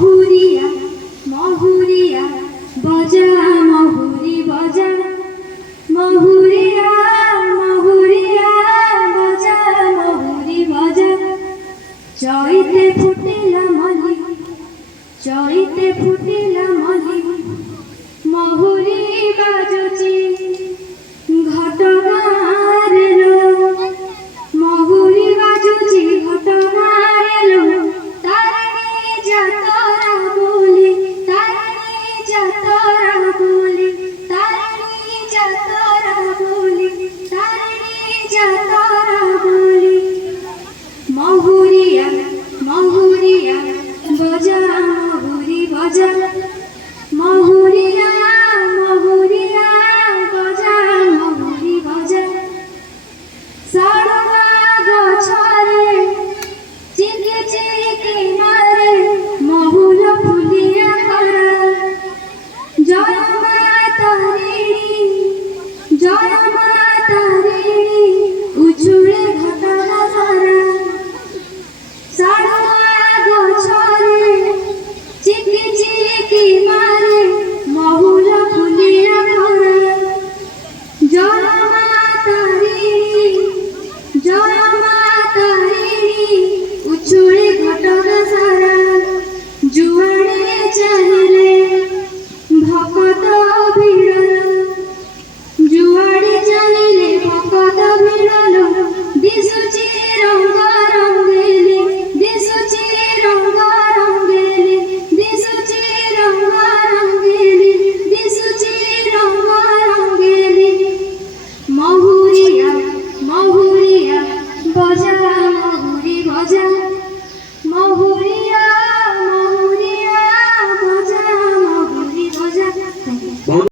মহুরিয়া মহুরিয়া বজা মহুরি বজা মহুরিয়া মহুরিয়া বজা মহুরি বজা চৈতে ফুটিলা মলি চৈতে ফুটিলা মলি মহুরি বাজুচি ঘটগাঁরে লো মহুরি বাজুচি ঘটগাঁরে লো তারিণী যাতরা বলি তারিণী যাতরা বলি তারিণী যাতরা বলি তারিণী যাতরা বলি মহুরিয়া মহুরিয়া বজা মহুরি বজা